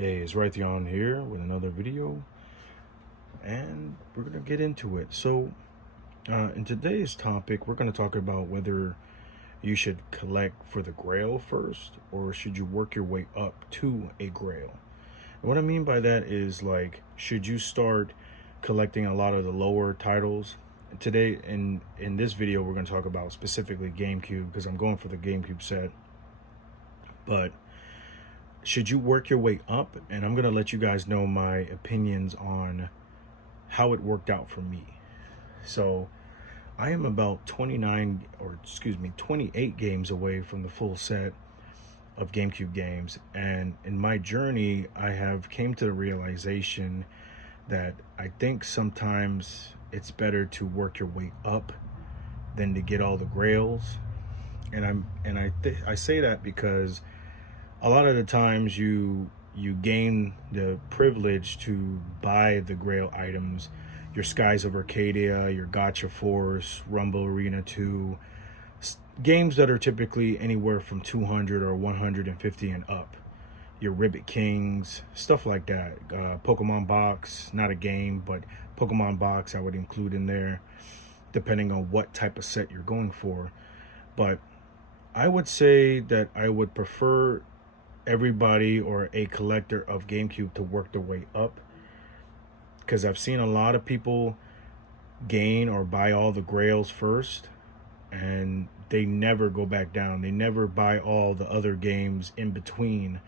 Hey, it's Raytheon here with another video, and we're gonna get into it. In today's topic, we're gonna talk about whether you should collect for the Grail first, or should you work your way up to a Grail. And what I mean by that is, like, should you start collecting a lot of the lower titles? Today, in this video, we're gonna talk about specifically GameCube because I'm going for the GameCube set, but should you work your way up? And I'm gonna let you guys know my opinions on how it worked out for me. So I am about 28 games away from the full set of GameCube games, and in my journey I have came to the realization that I think sometimes it's better to work your way up than to get all the grails. I say that because a lot of the times you gain the privilege to buy the Grail items, your Skies of Arcadia, your Gotcha Force, Rumble Arena 2, games that are typically anywhere from 200 or 150 and up. Your Ribbit Kings, stuff like that. Pokemon Box, not a game, but Pokemon Box I would include in there, depending on what type of set you're going for. But I would say that I would prefer everybody or a collector of GameCube to work their way up, because I've seen a lot of people gain or buy all the Grails first and they never go back down. They never buy all the other games in between,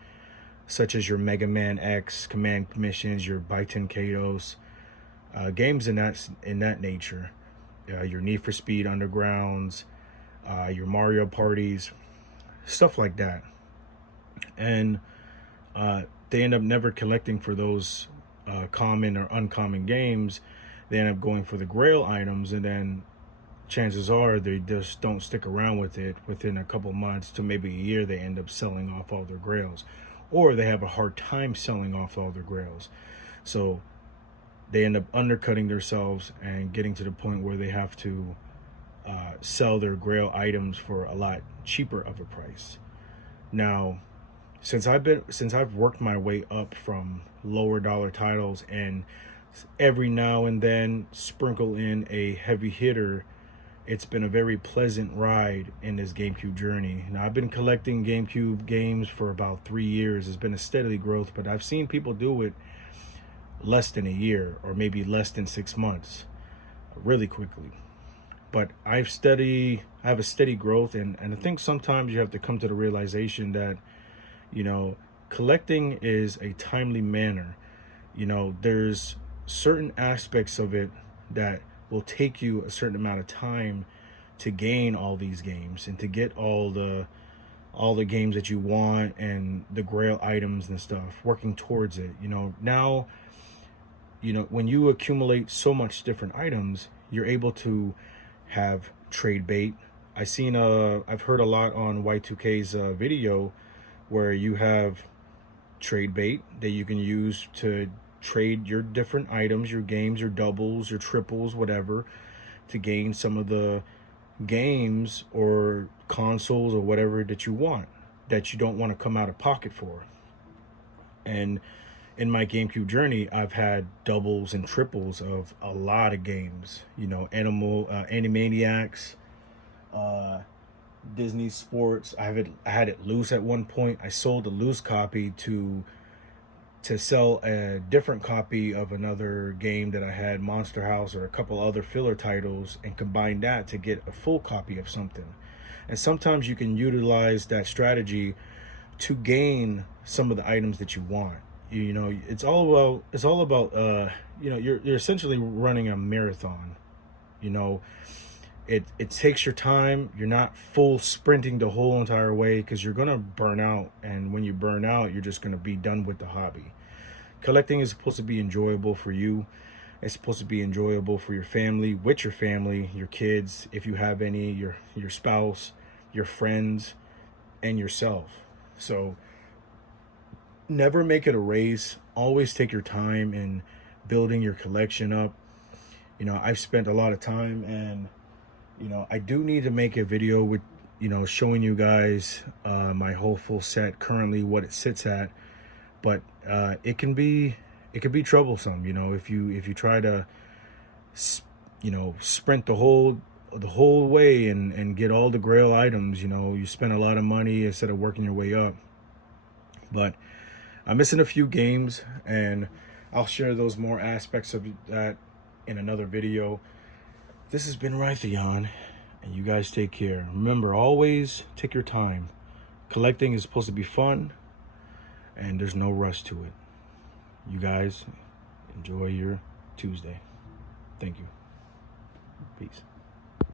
such as your Mega Man X, Command Missions, your Baiten Kaitos, games in that nature, your Need for Speed Undergrounds, your Mario parties, stuff like that. And they end up never collecting for those common or uncommon games. They end up going for the Grail items, and then chances are they just don't stick around with it. Within a couple months to maybe a year, they end up selling off all their Grails, or they have a hard time selling off all their Grails. So they end up undercutting themselves and getting to the point where they have to sell their Grail items for a lot cheaper of a price. Now, since I've worked my way up from lower dollar titles and every now and then sprinkle in a heavy hitter, it's been a very pleasant ride in this GameCube journey. Now, I've been collecting GameCube games for about 3 years. It's been a steady growth, but I've seen people do it less than a year or maybe less than 6 months, really quickly. But I have a steady growth, and I think sometimes you have to come to the realization that, collecting is a timely manner. There's certain aspects of it that will take you a certain amount of time to gain all these games and to get all the games that you want and the Grail items and stuff, working towards it. Now, when you accumulate so much different items, you're able to have trade bait. I've heard a lot on Y2K's video where you have trade bait that you can use to trade your different items, your games, your doubles, your triples, whatever, to gain some of the games or consoles or whatever that you want, that you don't want to come out of pocket for. And in my GameCube journey, I've had doubles and triples of a lot of games. Animaniacs, Disney Sports. I had it loose at one point. I sold a loose copy to sell a different copy of another game that I had, Monster House, or a couple other filler titles, and combine that to get a full copy of something. And sometimes you can utilize that strategy to gain some of the items that you want. It's all about you're essentially running a marathon. It takes your time. You're not full sprinting the whole entire way, because you're gonna burn out, and when you burn out, you're just gonna be done with the hobby. Collecting is supposed to be enjoyable for you. It's supposed to be enjoyable for your family, with your family, your kids, if you have any, your spouse, your friends, and yourself. So never make it a race. Always take your time in building your collection up. I've spent a lot of time, and I do need to make a video with showing you guys my whole full set currently, what it sits at. but it can be troublesome, if you try to sprint the whole way and get all the Grail items. You spend a lot of money instead of working your way up. But I'm missing a few games, and I'll share those more aspects of that in another video. This has been Raytheon, and you guys take care. Remember, always take your time. Collecting is supposed to be fun, and there's no rush to it. You guys enjoy your Tuesday. Thank you. Peace.